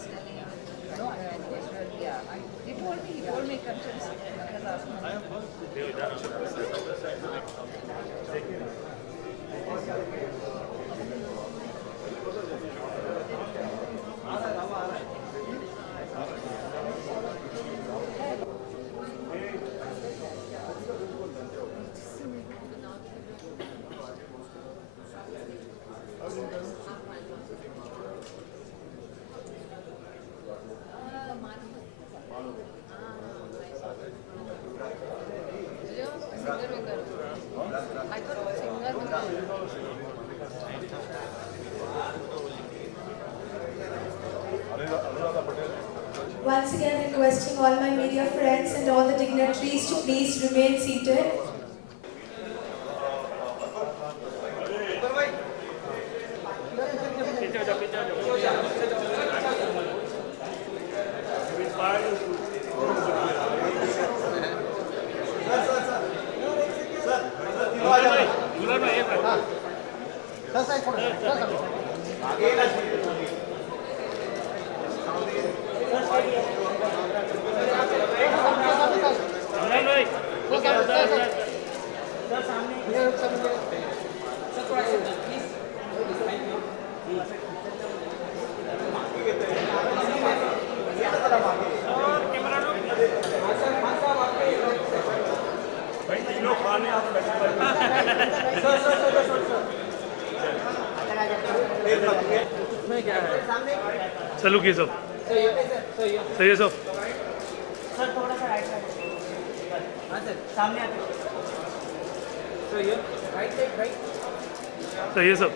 was telling him, no, he told me conscience. I was asking. I thought singer. Once again requesting all my media friends and all the dignitaries to please remain seated. चलो की सब सही है सब सर थोड़ा सा right side. हाँ सर सामने आते सर ये राइट साइड राइट सही है सब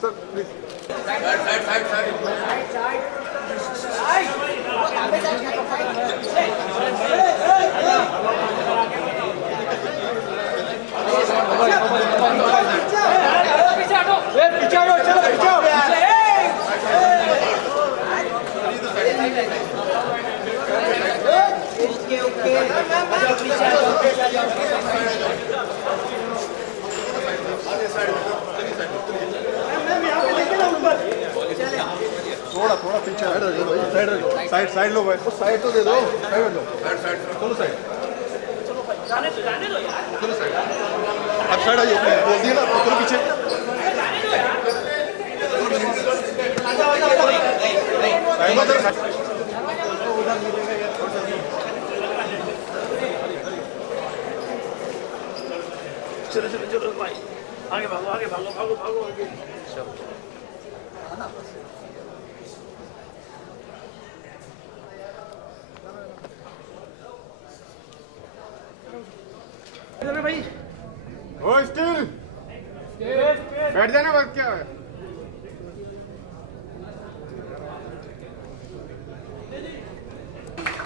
सर प्लीज थोड़ा थोड़ा पीछे साइड रख लो भाई, साइड रख लो, साइड लो भाई, साइड तो दे दो, साइड रख लो, चलो साइड, चलो साइड, अब साइड आइए, बोल दिया ना, चलो पीछे, चलो चलो चलो भाई आगे भागो आगे भागो भागो भागो आगे भाई हो स्टिल, बैठ जाना बस क्या है?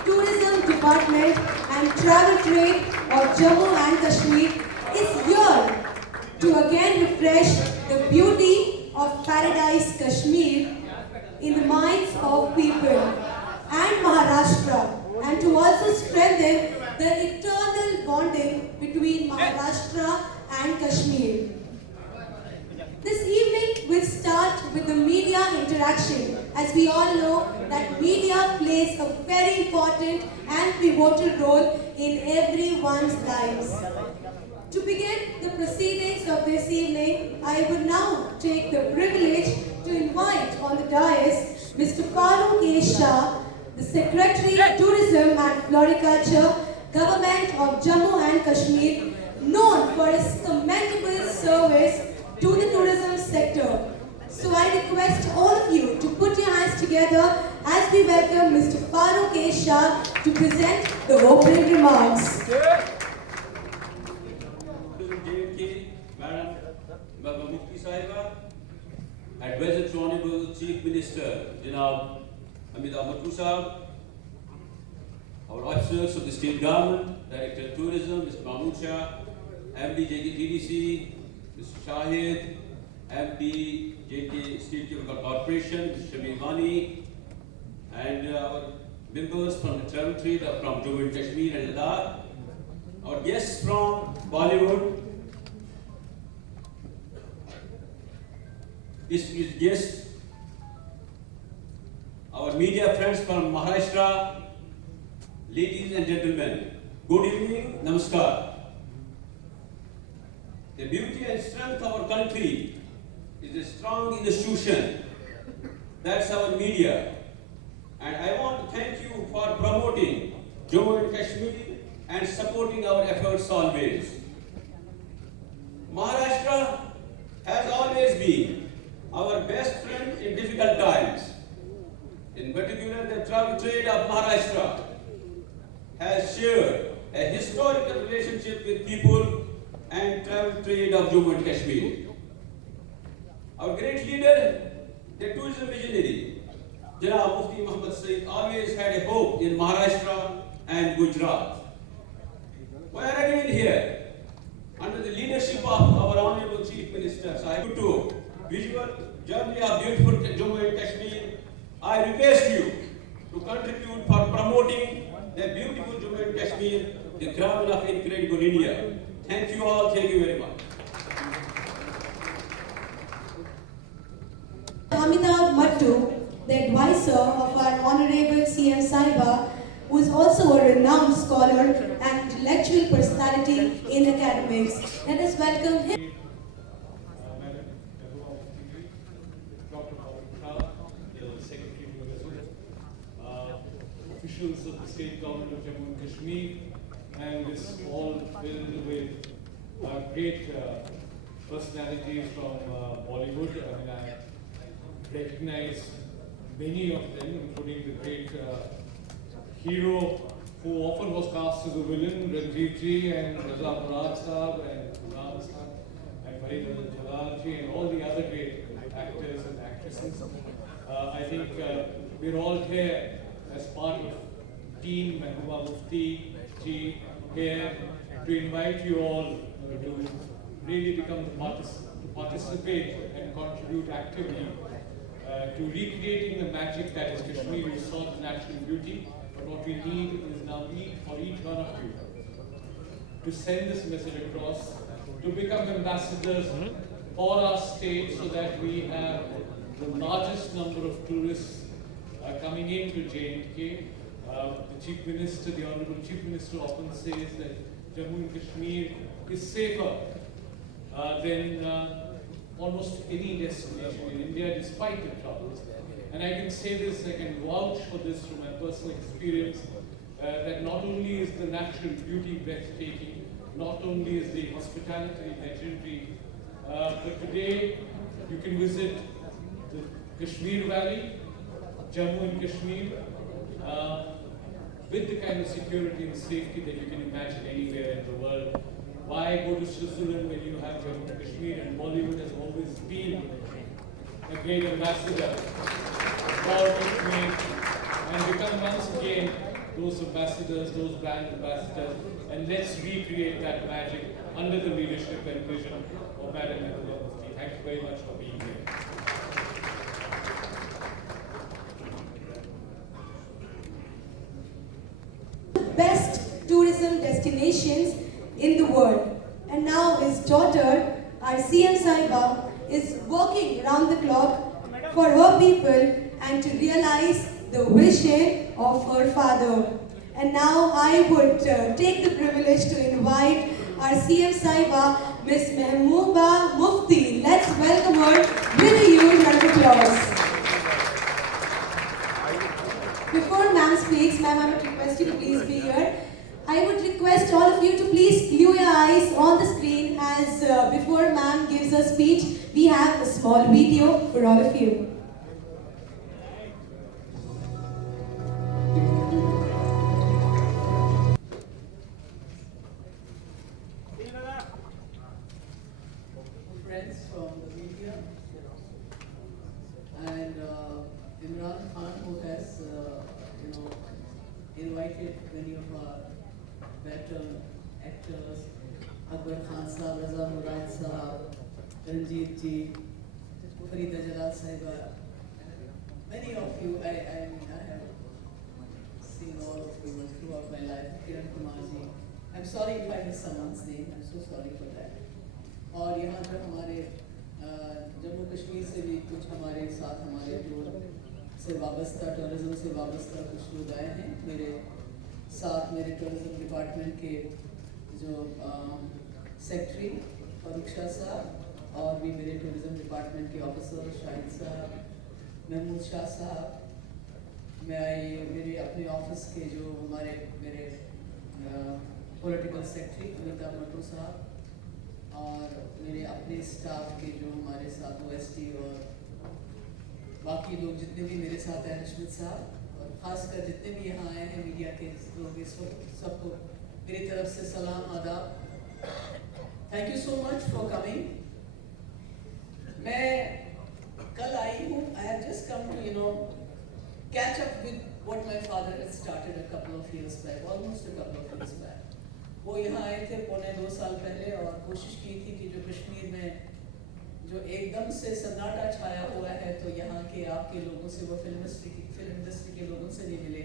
Tourism Department and Travel Trade of Jammu and Kashmir is here to again refresh the beauty of Paradise Kashmir in the minds of people and Maharashtra, and to also strengthen the eternal bonding between Maharashtra and Kashmir. This evening will start with the media interaction, as we all know that media plays a very important and pivotal role in everyone's lives. To begin the proceedings of this evening, I would now take the privilege to invite on the dais Mr. Farooq A. Shah, the Secretary of Tourism and Floriculture, Government of Jammu and Kashmir, known for his commendable service to the tourism sector. So I request all of you to put your hands together as we welcome Mr. Farooq A. Shah to present the opening remarks. Madam Mufti Sahiba, Advisor to Honorable Chief Minister Janab Hamid Ahmad Sahab, our officers of the state government, Director of Tourism Mr. Mahmood Shah, MD JKTDC Mr. Shahid, MD JK State Chemical Corporation Mr. Shamir Mani, and our members from the travel trade from Jammu and Kashmir and Ladakh, our guests from Bollywood, distinguished guests, our media friends from Maharashtra, ladies and gentlemen, good evening, namaskar. The beauty and strength of our country is a strong institution. That's our media. And I want to thank you for promoting Jammu and Kashmir and supporting our efforts always. Maharashtra has always been our best friend in difficult times. In particular, the travel trade of Maharashtra has shared a historical relationship with people and travel trade of Jammu and Kashmir. Our great leader, the tourism visionary, Janab Mufti Muhammad Saeed, always had a hope in Maharashtra and Gujarat. We are again here, under the leadership of our Honorable Chief Minister, Sahib, to visual journey of beautiful Jammu and Kashmir. I request you to contribute for promoting the beautiful Jammu and Kashmir, the crown of incredible India. Thank you all, thank you very much. Amitabh Mattu, the advisor of our Honorable CM Saiba, who is also a renowned scholar and intellectual personality in academics. Let us welcome him. Madam Dr. Mohammed the Secretary to the officials of the state government of Jammu and Kashmir, and this all filled with great personalities from Bollywood. I mean, I recognize many of them, including the great hero who often was cast as a villain, Ranjit Ji and Raza Murad Saab and Ghulam Saab and Farid Jalal Ji and all the other great actors and actresses. I think we're all here as part of Team Mehbooba Mufti Ji here to invite you all to really become to participate and contribute actively to recreating the magic that is Kashmir. You saw the natural beauty. But what we need is now for each one of you to send this message across, to become ambassadors for our state so that we have the largest number of tourists coming into J&K. The Chief Minister, the Honorable Chief Minister often says that Jammu and Kashmir is safer than almost any destination in India despite the troubles. And I can say this, I can vouch for this from my personal experience, that not only is the natural beauty breathtaking, not only is the hospitality legendary, but today you can visit the Kashmir Valley, Jammu and Kashmir, with the kind of security and safety that you can imagine anywhere in the world. Why go to Switzerland when you have Jammu and Kashmir? And Bollywood has always been a great ambassador for Kashmir, and become once again those ambassadors, those brand ambassadors, and let's recreate that magic under the leadership and vision of Madam Mehbooba Mufti. Thank you very much for being here. Best tourism destinations in the world. And now his daughter, our CM Saiba, is working around the clock for her people and to realize the vision of her father. And now I would take the privilege to invite our CM Saiba, Miss Mehbooba Mufti. Let's welcome her with a huge round of applause. Before ma'am speaks, ma'am, I would request you to please be here. I would request all of you to please glue your eyes on the screen as before ma'am gives her speech, we have a small video for all of you. Friends from the media and Imran Khan, who has invited many of our veteran actors, Akbar Khan Saab, Raza Murad Saab, Ranjit Ji, Farida Jalal Sahiba. Many of you, I have seen all of you throughout my life. Kiran Kumar Ji. I'm sorry if I missed someone's name. I'm so sorry for that. और यहाँ पर हमारे जम्मू कश्मीर से भी कुछ हमारे साथ हमारे टूर से वाबस्ता टूरिज़्म से वाबस्ता कुछ लोग आए हैं। मेरे साथ मेरे टूरिज़्म डिपार्टमेंट के जो सेक्रेटरी फारूक शाह साहब और भी मेरे टूरिज़्म डिपार्टमेंट के ऑफिसर शाहिद साहब, महमूद शाह साहब, मेरे अपने ऑफिस के जो मेरे पॉलिटिकल सेक्रेटरी अमिताभ मटू साहब और मेरे अपने स्टाफ के जो हमारे साथ OST और बाकी लोग जितने भी मेरे साथ हैं, रश्मित साहब और ख़ासकर जितने भी यहाँ आए हैं मीडिया के लोग, इस वक्त सबको मेरी तरफ से सलाम आदाब। Thank you so much for coming. मैं कल आई हूँ। I have just come to catch up with what my father had started a couple of years back, almost a couple of years back. वो यहाँ आए थे 1.25 साल पहले और कोशिश की थी कि जो कश्मीर में जो एकदम से सन्नाटा छाया हुआ है, तो यहाँ के आपके लोगों से, वो फिल्म इंडस्ट्री के लोगों से भी मिले,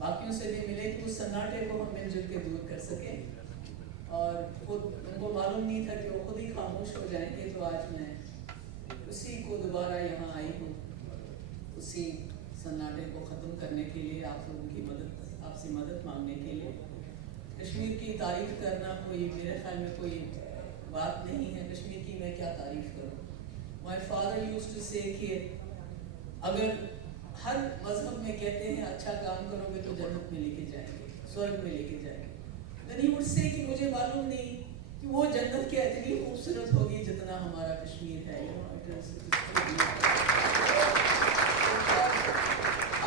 बाकियों से भी मिले, कि उस सन्नाटे को हम मिलजुल के दूर कर सकें। और खुद उनको मालूम नहीं था कि वो खुद ही खामोश हो जाएंगे। तो आज मैं उसी को दोबारा यहाँ आई हूँ, उसी सन्नाटे को ख़त्म करने के लिए, आप लोगों की मदद, आपसे मदद मांगने के लिए। कश्मीर की तारीफ़ करना कोई मेरे ख्याल में कोई बात नहीं है। कश्मीर की मैं क्या तारीफ़ करूँ। माय फादर यूज्ड टू से कि अगर हर मज़हब में कहते हैं अच्छा काम करोगे तो जन्नत में लेके जाएंगे, स्वर्ग में लेके जाएंगे, देन ही वुड से कि मुझे मालूम नहीं कि वो जन्नत क्या इतनी खूबसूरत होगी जितना हमारा कश्मीर है।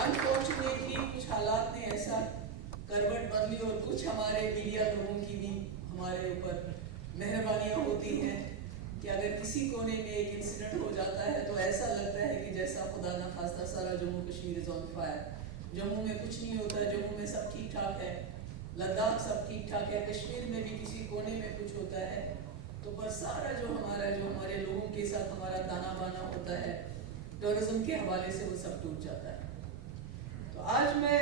अनफॉर्चुनेटली कुछ हालात ने ऐसा करवट बदली और कुछ हमारे मीडिया लोगों की भी हमारे ऊपर मेहरबानियाँ होती हैं कि अगर किसी कोने में एक इंसिडेंट हो जाता है तो ऐसा लगता है कि जैसा खुदा ना खास्ता सारा जम्मू Kashmir is on fire. Jammu में कुछ नहीं होता, जम्मू में सब ठीक ठाक है, लद्दाख सब ठीक ठाक है, कश्मीर में भी किसी कोने में कुछ होता है तो पर सारा जो हमारे लोगों के साथ हमारा ताना बाना होता है टूरिज्म के हवाले से, वो सब टूट जाता है। तो आज मैं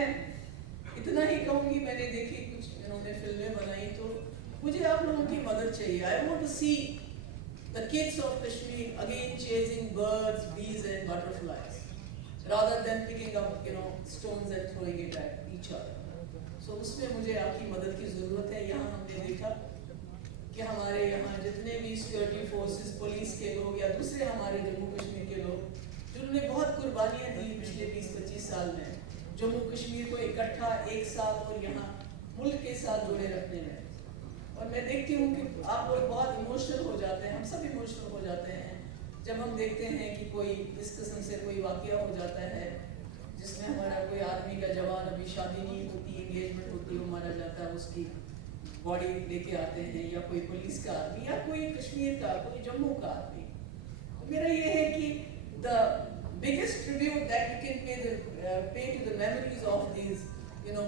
इतना ही कहूँगी, मैंने देखी कुछ इन्होंने फिल्में बनाई, तो मुझे आप लोगों की मदद चाहिए। I want to see the kids of Kashmir again chasing birds, bees and butterflies rather than picking up stones and throwing it at each other. So उसमें मुझे आपकी मदद की ज़रूरत है। यहाँ हमने देखा कि हमारे यहाँ जितने भी सिक्योरिटी फोर्सेस, पुलिस के लोग या दूसरे हमारे जम्मू कश्मीर के लोग, जिन्होंने बहुत कुर्बानियाँ दी पिछले 20-25 साल में जम्मू कश्मीर को इकट्ठा एक साथ और यहाँ मुल्क के साथ जोड़े रखने में। और मैं देखती हूँ कि आप लोग बहुत इमोशनल हो जाते हैं, हम सब इमोशनल हो जाते हैं जब हम देखते हैं कि कोई इस किस्म से कोई वाक़या हो जाता है जिसमें हमारा कोई आदमी का जवान, अभी शादी नहीं होती, एंगेजमेंट होती है, वो मारा जाता है, उसकी बॉडी लेके आते हैं, या कोई पुलिस का आदमी या कोई कश्मीर का, कोई जम्मू का आदमी। तो मेरा ये है कि the biggest tribute that you can pay to the memories of these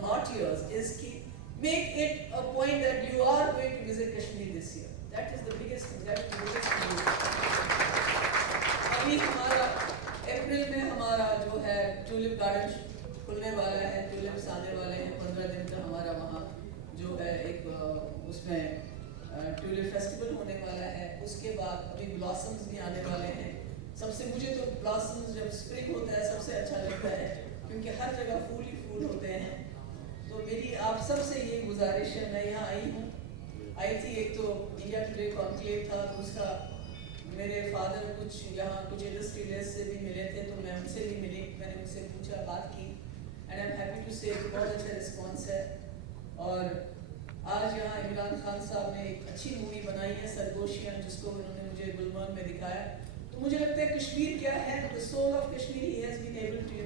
martyrs is to make it a point that you are going to visit Kashmir this year. That is the biggest thing. That is the biggest tribute. अभी हमारा अप्रैल में हमारा जो है tulip garden खुलने वाला है, ट्यूलिप्स आने वाले हैं 15 दिन का हमारा वहाँ जो है एक उसमें ट्यूलिप फेस्टिवल होने वाला है। उसके बाद अभी ब्लॉसम्स भी आने वाले हैं। सबसे मुझे तो ब्लॉसम्स जब स्प्रिंग होता है सबसे अच्छा लगता है, क्योंकि हर जगह फूल ही फूल होते हैं। तो मेरी आप सबसे ये गुजारिश है, मैं यहाँ आई थी, एक तो इंडिया टुडे कॉन्क्लेव था, दूसरा मेरे फादर कुछ यहाँ कुछ इंडस्ट्रियलिस्ट से भी मिले थे, तो मैं उनसे भी मिली, मैंने उनसे पूछा, बात की, and I am happy to say बहुत अच्छा रिस्पॉन्स है। और आज यहाँ इमरान खान साहब ने एक अच्छी मूवी बनाई है सरगोशियाँ, जिसको उन्होंने मुझे गुलमर्ग में दिखाया। तो मुझे लगता है कश्मीर क्या है, the soul of Kashmir he has been able to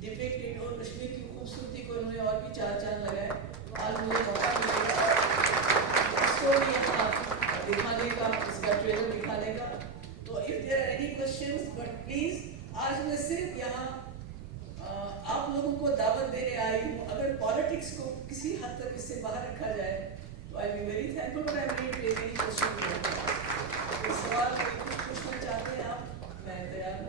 depict it, और कश्मीर की खूबसूरती को उन्होंने और भी चार चांद लगाए। आज मुझे मौका मिलेगा इसको भी यहाँ दिखाने का, इसका ट्रेलर दिखाने का। तो if there are any questions, but please आज मैं सिर्फ यहाँ आप लोगों को दावत देने आई हूँ। अगर पॉलिटिक्स को किसी हद तक इससे बाहर रखा जाए तो I be very thankful, but I am ready to take any question. इस सवाल में कुछ पूछना चाहते हैं आप, मैं तैयार हूँ।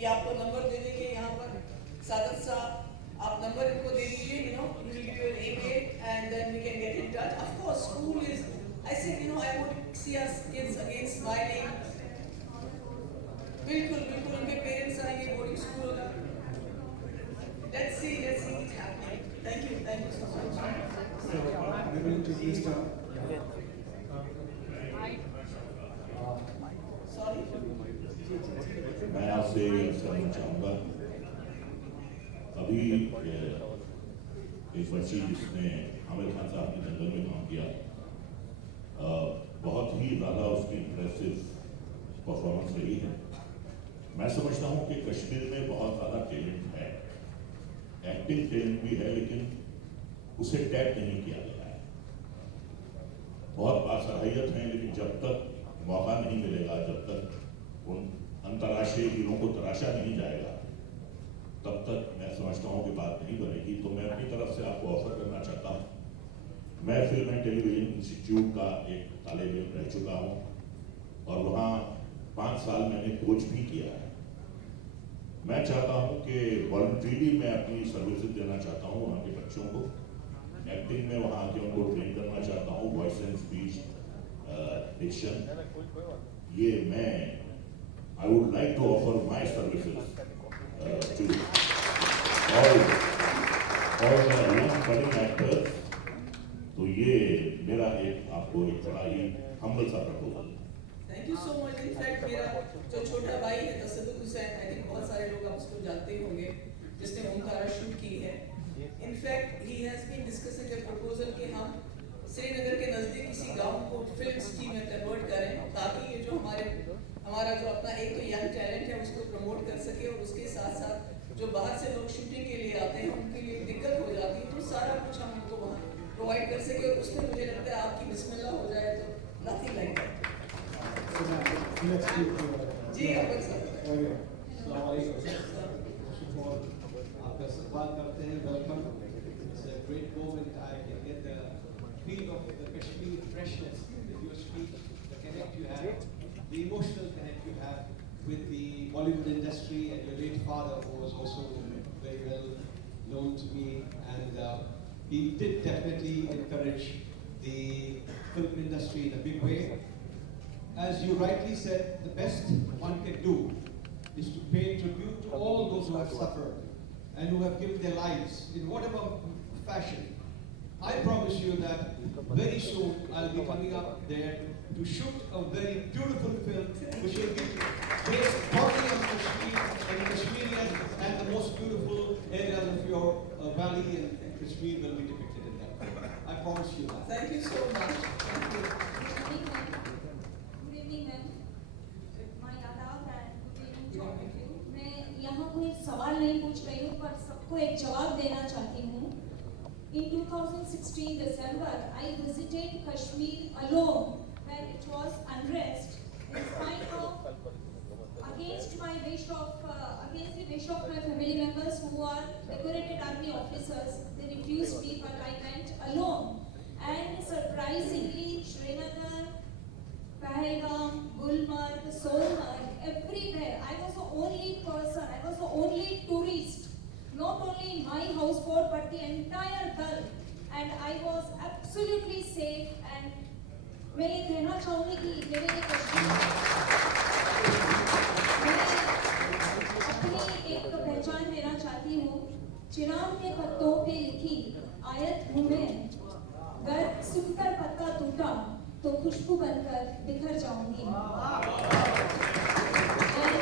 ये आपको नंबर दे देंगे यहाँ पर सादत साहब आप नंबर इनको दे दीजिए you know he will give you an email and then we can get in touch of course school is I said you know I would see us kids again smiling बिल्कुल बिल्कुल उनके पेरेंट्स आएंगे बोर्डिंग स्कूल होगा let's see it's happening thank you so much sorry मैं आपसे करना चाहूँगा अभी एक बच्ची जिसने आमिर खान साहब के जंगल में काम किया बहुत ही ज़्यादा उसकी इम्प्रेसिव परफॉर्मेंस रही है। मैं समझता हूँ कि कश्मीर में बहुत ज़्यादा टैलेंट है, एक्टिंग टैलेंट भी है, लेकिन उसे टैप नहीं किया गया है। बहुत बासलाहियत है, लेकिन जब तक मौका नहीं मिलेगा, जब तक उन अंतर्राष्ट्रीय हीरो को तराशा नहीं जाएगा, तब तक मैं समझता हूँ कि बात नहीं बनेगी। तो मैं अपनी तरफ से आपको ऑफर करना चाहता हूँ। मैं फिल्म एंड टेलीविजन इंस्टीट्यूट का एक तालिब इल्म रह चुका हूँ और वहाँ 5 साल मैंने कोच भी किया है। मैं चाहता हूँ कि वॉलंटरीली मैं अपनी सर्विसेज देना चाहता हूँ वहाँ के बच्चों को। एक्टिंग में वहाँ के उनको ट्रेन करना चाहता हूँ, वॉइस एंड स्पीच, डिक्शन। ये मैं I would like to offer my services to all young budding actors. तो ये मेरा एक आपको एक बड़ा ही हम्बल सा proposal. Thank you so much. In fact मेरा जो छोटा भाई है तसद्दुक हुसैन, आई थिंक बहुत सारे लोग आप उसको जानते होंगे, जिसने ओमकारा शूट की है। In fact he has been discussing the proposal कि हम श्रीनगर के नजदीक किसी गांव को फिल्म सिटी में कन्वर्ट करें, ताकि ये जो हमारा जो अपना एक तो यंग टैलेंट है उसको प्रमोट कर सके, और उसके साथ साथ जो बाहर से लोग शूटिंग के लिए आते हैं उनके लिए दिक्कत हो जाती है, तो सारा कुछ हम उनको वहाँ प्रोवाइड कर सके। और उसमें मुझे लगता है आपकी बिस्मिल्लाह हो जाए तो नथिंग लाइक दैट। जी अकबर साहब आपका इस्तकबाल करते हैं, welcome. It's a great moment, I can get the feel of the Kashmir freshness with your speech, the connect you have, the emotional connect you have with the Bollywood industry, and your late father, who was also very well known to me, and he did definitely encourage the film industry in a big way. As you rightly said, the best one can do is to pay tribute to all those who have suffered and who have given their lives in whatever fashion. I promise you that very soon I'll be coming up there to shoot a very beautiful film which will be based partly on Kashmir and Kashmirian, and the most beautiful areas of your valley and Kashmir will be depicted in that. I promise you that. Thank you so much. Thank you. Good evening, ma'am. My adab and good evening to all of you. मैं यहाँ कोई सवाल नहीं पूछ रही हूँ, पर सबको एक जवाब देना चाहती हूँ। In 2016 December, I visited Kashmir alone, where it was unrest. In spite of, against the wish of my family members who are decorated army officers, they refused me, but I went alone. And surprisingly, Srinagar, Pahalgam, Gulmarg, Solmarg, everywhere, I was the only person, I was the only tourist. Not only in my houseboat, but the entire Gulf, and I was absolutely safe. And मैं ये कहना चाहूँगी कि मेरे लिए कश्मीर मैं अपनी एक पहचान देना चाहती हूँ। चिनार के पत्तों पे लिखी आयत हूँ मैं, गर सुनकर पत्ता टूटा तो खुशबू बनकर बिखर जाऊँगी। मेरे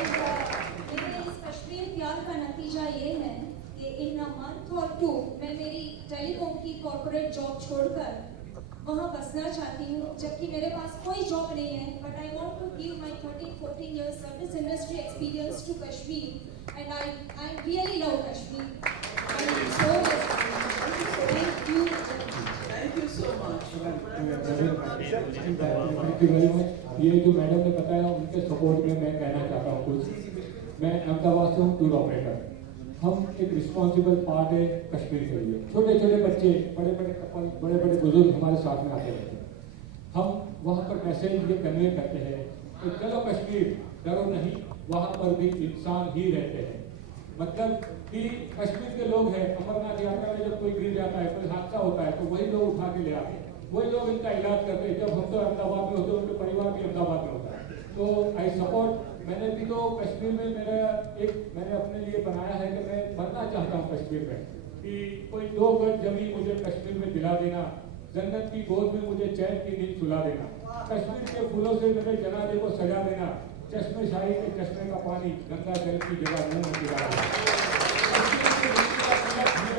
इस कश्मीर प्यार का नतीजा ये है कि इन अ मंथ और 2 मैं मेरी टेलीकॉम की कॉर्पोरेट जॉब छोड़कर वहाँ बसना चाहती हूँ, जबकि मेरे पास कोई जॉब नहीं है, but I want to give my 13-14 years service industry experience to Kashmir, and I really love Kashmir. Thank you so much. Thank you very much. ये जो मैडम ने बताया उनके सपोर्ट में मैं कहना चाहता हूँ कुछ। मैं अहमदाबाद से हूँ, टूर ऑपरेटर। हम एक रिस्पॉन्सिबल पार्ट है कश्मीर के लिए। छोटे छोटे बच्चे, बड़े बड़े कपल, बड़े बड़े बुजुर्ग हमारे साथ में आते रहते हैं। हम वहाँ पर मैसेज ये कन्वे करते हैं कि चलो कश्मीर, डरो नहीं, वहाँ पर भी इंसान ही रहते हैं। मतलब कि कश्मीर के लोग हैं, अमरनाथ यात्रा में जब कोई गिर जाता है, कोई हादसा होता है, तो वही लोग उठा के ले आते हैं, वही लोग इनका इलाज करते हैं। जब हम तो अहमदाबाद में होते हैं, उनके परिवार भी अहमदाबाद में होता है। तो आई सपोर्ट, मैंने भी तो कश्मीर में मैंने अपने लिए बनाया है कि मैं बनना चाहता हूँ कश्मीर में, कि कोई 2 गज जमीन मुझे कश्मीर में दिला देना, जन्नत की गोद में मुझे चैन की नींद सुला देना, कश्मीर के फूलों से मेरे जनाजे को सजा देना, चश्मे शाही के चश्मे का पानी गंगा जल की जगह मुंह में पिला देना,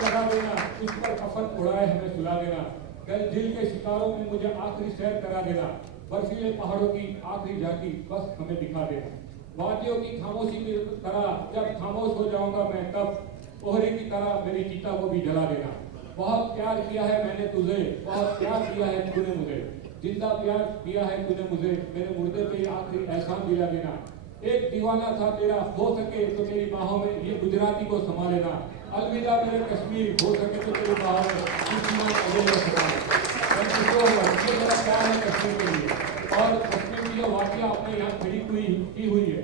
लगा देना, उस पर कफन उड़ाए हमें सुला देना, दिल के शिकारों में मुझे आखिरी सैर करा देना, बर्फीले पहाड़ों की आखिरी झांकी बस हमें दिखा देना, वादियों की खामोशी की तरह जब खामोश हो जाऊंगा मैं, तब ओहरे की तरह मेरी चिता को भी जला देना। बहुत प्यार किया है मैंने तुझे, बहुत प्यार किया है तूने मुझे, जिंदा प्यार किया है तूने मुझे, मेरे मुर्दे पे आखिरी एहसान दिला देना। एक दीवाना था तेरा, हो सके तो तेरी बाहों में ये गुजराती को समा लेना। अलविदा मेरे कश्मीर, हो सके तो तेरी बाहों में ये मेरा प्यार है कश्मीर के लिए। और कश्मीर की जो वाक़या आपने यहाँ खड़ी की हुई है,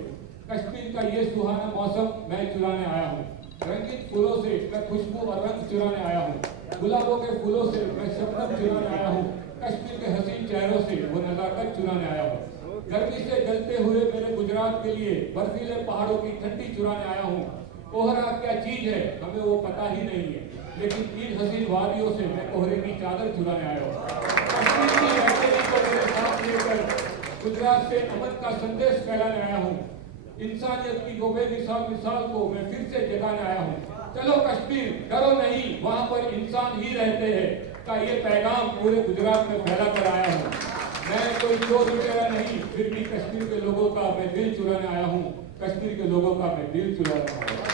कश्मीर का ये सुहाना मौसम मैं चुराने आया हूँ, रंगीन फूलों से मैं खुशबू और रंग चुराने आया हूँ, गुलाबों के फूलों से मैं शबनम चुराने आया हूँ, कश्मीर के हसीन चेहरों से वो नजाकत चुराने आया हूँ, गर्मी से जलते हुए मेरे गुजरात के लिए बर्फीले पहाड़ों की ठंडी चुराने आया हूँ। कोहरा क्या चीज है हमें वो पता ही नहीं है, लेकिन इन हसीन वादियों से मैं कोहरे की चादर चुराने आया हूँ। कश्मीर की राजधानी को मेरे साथ लेकर गुजरात से अमन का संदेश फैलाने आया हूँ, इंसानियत की वो मिसाल को मैं फिर से जगाने आया हूँ। चलो कश्मीर डरो नहीं, वहाँ पर इंसान ही रहते हैं का ये पैगाम पूरे गुजरात में फैला कर आया हूँ। मैं कोई चोर लुटेरा नहीं, फिर भी कश्मीर के लोगों का मैं दिल चुराने आया हूँ, कश्मीर के लोगों का मैं दिल चुराने आया हूँ।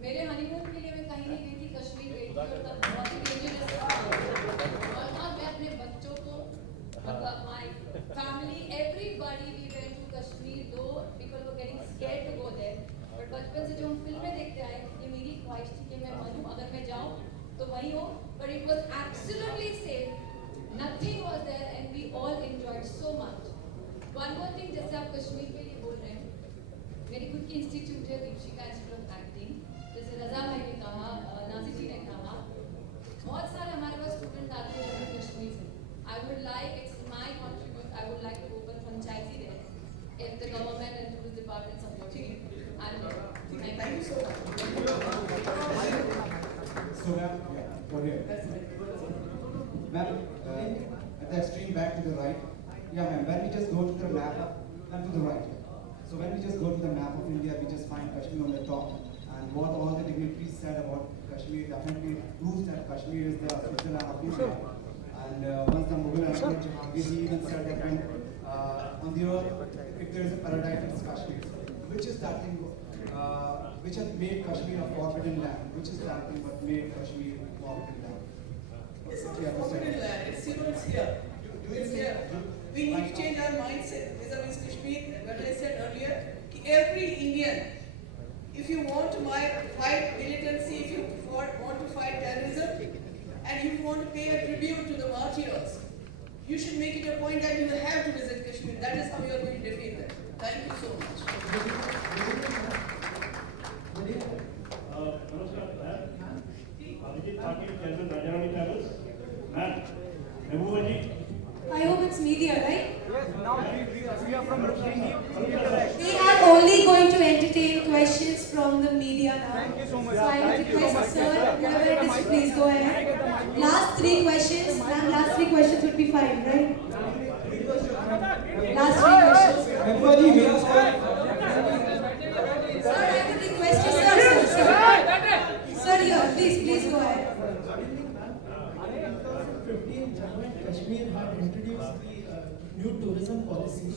मेरे हनीमून के लिए मैं कहीं नहीं गई थी, कश्मीर गई थी और तब बहुत ही डेंजरस और तब मैं अपने बच्चों को, मतलब my family, everybody we went to Kashmir, though people were getting scared to go there, but बचपन से जो हम फिल्में देखते आए, ये मेरी ख्वाहिश थी कि मैं मरूं, अगर मैं जाऊं तो वहीं हो, but it was absolutely safe, nothing was there and we all enjoyed so much. One more thing, जैसे आप कश्मीर के लिए बोल रहे हैं, मेरी खुद की इंस्टीट्यूट है दीक्षिका इंस्टीट्यूट ऑफ एक्टिंग, जैसे रजा भाई ने कहा, नाज़ी जी ने कहा, बहुत सारे हमारे पास स्टूडेंट आते हैं जम्मू कश्मीर से। I would like, it's my contribution, I would like to open franchise there if the government and tourism department supporting it. And thank you so much. So ma'am, for here. Ma'am, at the extreme back to the right. Yeah ma'am, when we just go to the map, and to the right. So when we just go to the map of India, we just find Kashmir on the top. And what all the dignitaries said about Kashmir definitely proves that Kashmir is the Switzerland of India. And once the Mughal Emperor Jahangir, he even said that when on the earth, if there is a paradise, it's Kashmir. Which is that thing which has made Kashmir a forbidden land? Which is that thing what made Kashmir a forbidden land? It's not forbidden land, it's here. It's here. We need to change our mindset vis-a-vis Kashmir. What I said earlier, every Indian, if you want to fight militancy, if you want to fight terrorism, and you want to pay a tribute to the martyrs, you should make it a point that you have to visit Kashmir. That is how you are going to defeat them. Thank you so much. नमस्कार ma'am, Abhijit Patil, chairman Rajarani travels. Ma'am, Mehbooba ji. I hope it's media, right? Yes, now we are from We are only going to entertain questions from the media now. Thank you so much. So I would request sir, whoever it is, please go ahead. Last 3 questions, and last 3 questions would be fine, right? Last 3 questions. Sir, I would request you, sir, here, please go ahead. Kashmir had introduced the new tourism policy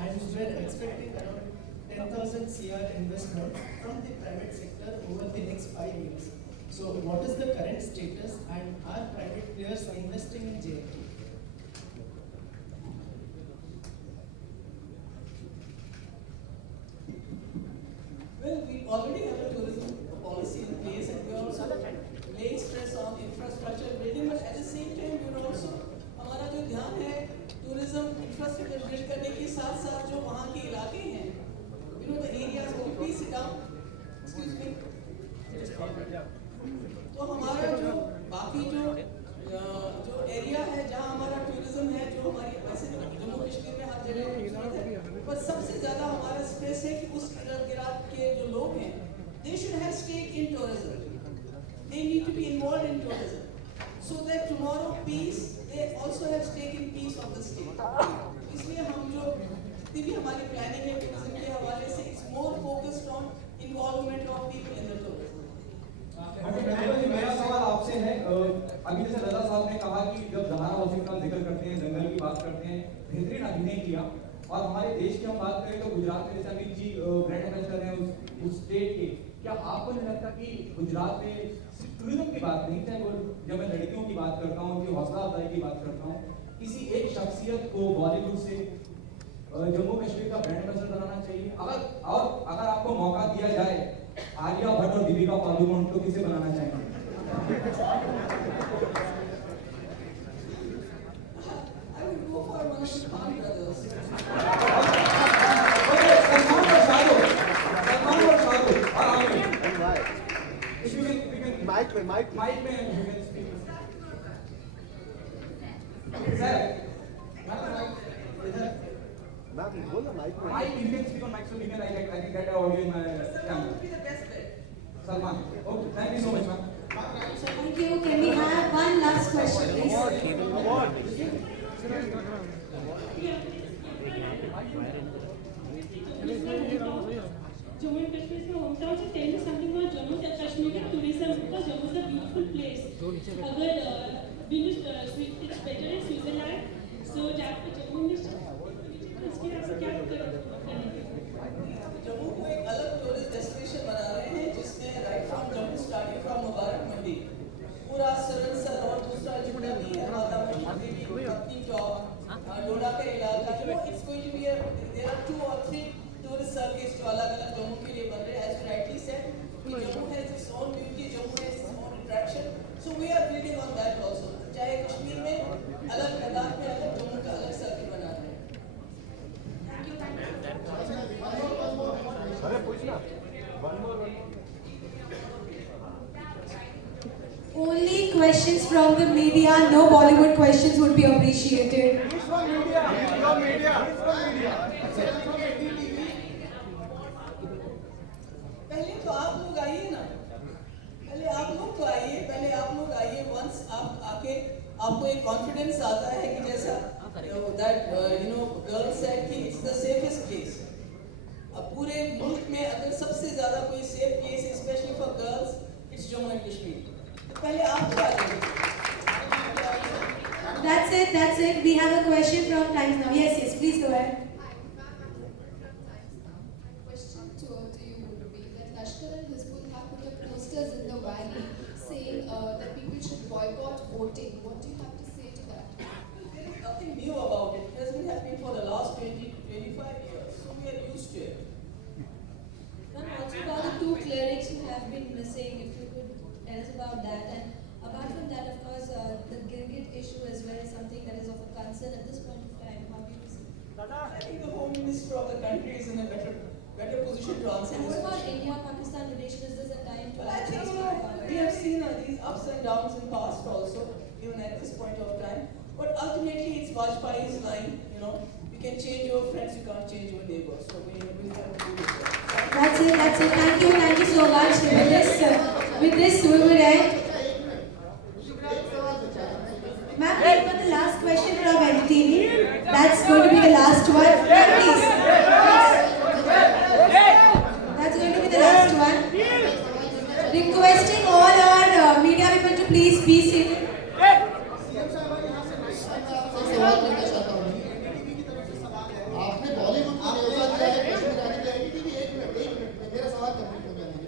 and were expecting around 10,000 CR investment from the private sector over the next 5 years. So what is the current status and are private players investing in JNT? Well, we infrastructure build करने के साथ साथ जो वहाँ के इलाके हैं, you know the areas, will you please sit down? Excuse me. तो हमारा जो बाकी जो एरिया है जहाँ हमारा टूरिज्म है, जो हमारी वैसे तो जम्मू कश्मीर में हर जगह खूबसूरत है, पर सबसे ज़्यादा हमारा स्ट्रेस है कि उस इर्द गिर्द के जो लोग हैं, they should have stake in tourism. They need to be involved in tourism, so that tomorrow peace, they also have stake in peace of the state. इसलिए हम जो जितनी भी हमारी प्लानिंग है टूरिज्म के हवाले से, it's more focused on involvement of people in the tourism. मेरा सवाल आपसे है, अभी जैसे रजा साहब ने कहा कि जब जहारा हाउसिंग का जिक्र करते हैं, जंगल की बात करते हैं, बेहतरीन अभिनय किया, और हमारे देश की हम बात करें तो गुजरात में जैसे अमित जी ब्रांड एम्बेसडर हैं उस स्टेट के, क्या आपको नहीं लगता कि गुजरात में सिर्फ टूरिज्म की बात नहीं, चाहे वो जब मैं लड़कियों की बात करता हूँ, उनकी हौसला अफजाई की बात करता हूँ, किसी एक शख्सियत को बॉलीवुड से जम्मू कश्मीर का ब्रांड एम्बेसडर बनाना चाहिए? अगर आपको मौका दिया जाए, आलिया भट्ट और दीपिका पादुकोण को किसे बनाना चाहेंगे? I would go for one of the Khan brothers. Salman और शाहरुख और Aamir. If you can mic में you can speak. Sir, बोलो माइक में. Mic, you can speak on mic so we can I can get the audio in my camera. Would be the best bet. Salman. Okay, thank you so much, ma'am. Thank you. Can we have one last question, please? Jammu and Kashmir is my hometown, so tell me something about Jammu and Kashmir and tourism, because Jammu is a beautiful place. अगर it's better in Switzerland, so Jammu में उसके यहाँ से क्या करें? जम्मू को एक अलग टूरिस्ट डेस्टिनेशन बना रहे हैं, जिसमें right from Jammu starting from Mubarak Mandi, पूरा सरनसर और दूसरा जितना भी है माता मंडी, पत्नी टॉप, डोडा का इलाका, you know, it's going to be there are 2 or 3 tourist circuits जो अलग-अलग जम्मू के लिए बन रहे हैं, as you rightly said, कि Jammu has its own beauty, Jammu has its own attraction, so we are building on that also. चाहे कश्मीर में अलग, लद्दाख में अलग, जम्मू का अलग सर्किट बना रहे हैं. Only questions from the media, no Bollywood questions would be appreciated. पहले तो आप लोग आइए ना, पहले आप लोग तो आइए, पहले आप लोग आइए. वंस आप आके आपको एक कॉन्फिडेंस आता है कि जैसा that girl said कि it's the safest place. अब पूरे मुल्क में अगर सबसे ज़्यादा कोई safe place specially for girls, it's Jammu एंड कश्मीर. तो पहले आप आ जाइए. That's it. We have a question from Times Now. Yes, please go ahead. Question to you would be that Lashkar and Hizbul have put up posters in the valley saying that people should boycott voting. What do you have to say to that? There is nothing new about it. It has been happening for the last 20 to 25 years, so we are used to it. And also about the 2 clerics who have been missing, if you could tell us about that. And apart from that, of course, the Gilgit issue as well is something that is of a concern at this point of time. How do you see it? I think the Home Minister of the country is in a better position to answer And this what about question. India-Pakistan relations? Is this a time to Well, I think we have seen these ups and downs in past also, even at this point of time. But ultimately, it's Vajpayee's line. You can change your friends, you can't change your neighbors. So we have to do this. That's it. Thank you so much. With this, we will end. Ma'am, we've got the last question from NTV. That's going to be the last one. Please. That's going to be the last one. Requesting all our media people to please be seated.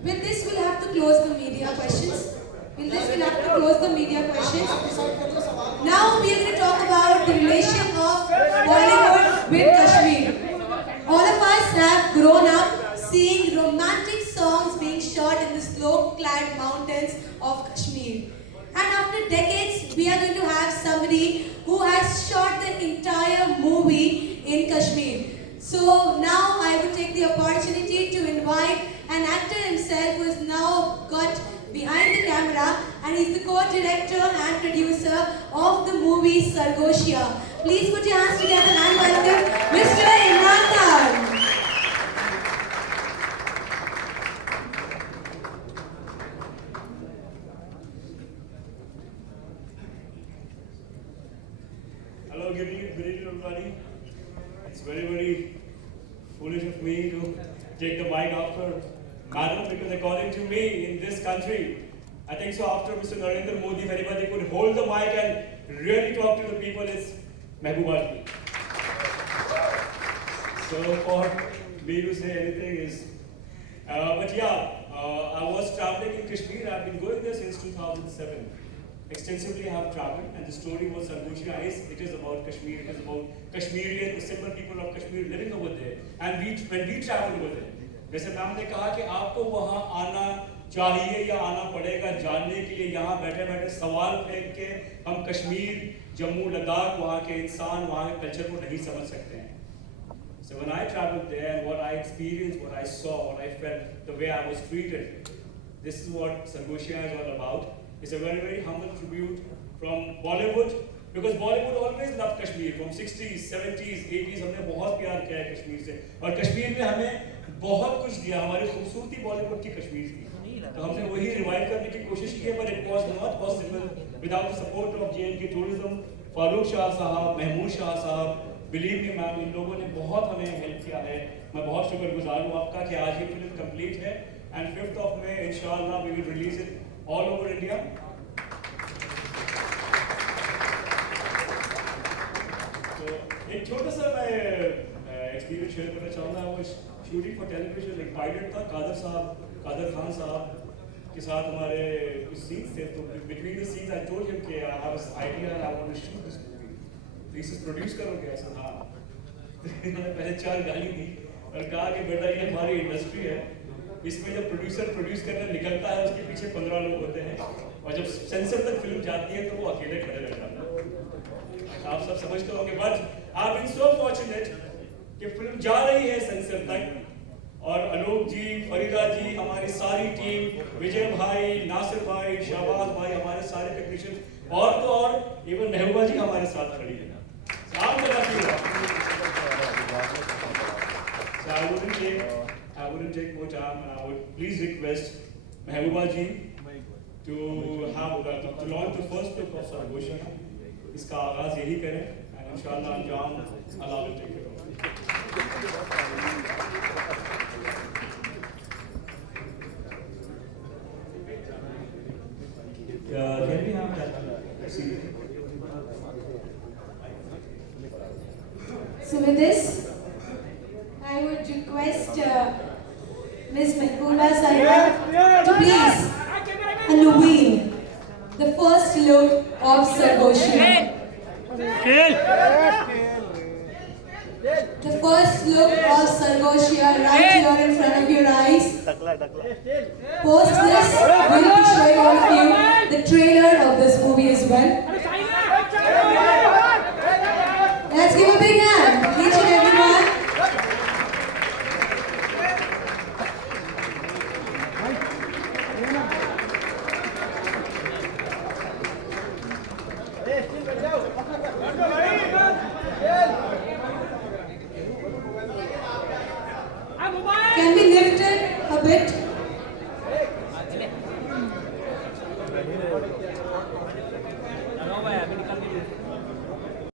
With this, we'll have to close the media questions. Now we are going to talk about the relation of Bollywood with Kashmir. All of us have grown up seeing romantic songs being shot in the snow-clad mountains of Kashmir. And after decades, we are going to have somebody who has shot the entire movie Kashmir. So now I would take the opportunity to invite an actor himself who has now got behind the camera, and he's the co-director and producer of the movie Sargoshia. Please put your hands together and welcome Mr. Imran Khan. Hello, good evening everybody. It's very foolish of me to take the mic after Madam, because according to me in this country, I think so after Mr. Narendra Modi, if anybody could hold the mic and really talk to the people, it's Mehbooba ji. So for me to say anything is, but yeah, I was traveling in Kashmir. I've been going there since 2007. Extensively I have traveled, and the story was Sargoshia it is about Kashmir, it is about Kashmirian, the simple people of Kashmir living over there. And when we travel over there, जैसे मैम ने कहा कि आपको वहाँ आना चाहिए या आना पड़ेगा जानने के लिए, यहाँ बैठे बैठे सवाल फेंक के हम कश्मीर, जम्मू, लद्दाख, वहाँ के इंसान, वहाँ के कल्चर को नहीं समझ सकते हैं. So when I traveled there, what I experienced, what I saw, what I felt, the way I was treated, this is what Sargoshia is all about. It's a very humble tribute from Bollywood, because Bollywood always loved Kashmir. From 60s, 70s, 80s हमने बहुत प्यार किया है कश्मीर से, और कश्मीर ने हमें बहुत कुछ दिया. हमारी खूबसूरती बॉलीवुड की कश्मीर थी, तो हमने वही रिवाइव करने की कोशिश की है, पर it was not possible without the support of JNK tourism, Farooq शाह साहब, महमूद शाह साहब. बिलीव मी मैम, इन लोगों ने बहुत हमें हेल्प किया है. मैं बहुत शुक्रगुजार हूँ आपका कि आज ये फिल्म कंप्लीट है, एंड 5th of May इंशाल्लाह we will release it all over India. So एक छोटा सा मैं एक्सपीरियंस शेयर करना चाहूँगा. वो शूटिंग फॉर टेलीविजन एक पायलट था, कादर खान साहब के साथ हमारे कुछ सीन्स थे. तो between the scenes I told him कि I have this idea and I want to shoot this movie, please produce करोगे? ऐसा हाँ. मैंने पहले 4 गाली दी और कहा कि बेटा ये हमारी इंडस्ट्री है, इसमें जब प्रोड्यूसर प्रोड्यूस करने निकलता है उसके पीछे 15 लोग होते हैं, और जब सेंसर तक फिल्म जाती है तो वो अकेले खड़े रह जाते हैं. आप सब समझते होंगे. But I been so fortunate कि फिल्म जा रही है सेंसर तक, और आलोक जी, फरीदा जी, हमारी सारी टीम, विजय भाई, नासिर भाई, शाहबाज भाई, हमारे सारे टेक्नीशियन, और तो और इवन महबूबा जी हमारे साथ खड़ी है. आप I wouldn't take more time, and I would please request Mehbooba ji to launch the first look of Sargoshia. इसका आगाज यही करें, and इंशाल्लाह अंजाम अल्लाह will take it over. Can we have that scene? So with this, I would request Ms. Mehbooba Sahiba to please unveil the first look of Sargoshia. The first look of Sargoshia right here in front of your eyes. Post this, we'll be showing all of you the trailer of this movie as well. Let's give a big hand, each and everyone. Can we lift it a bit?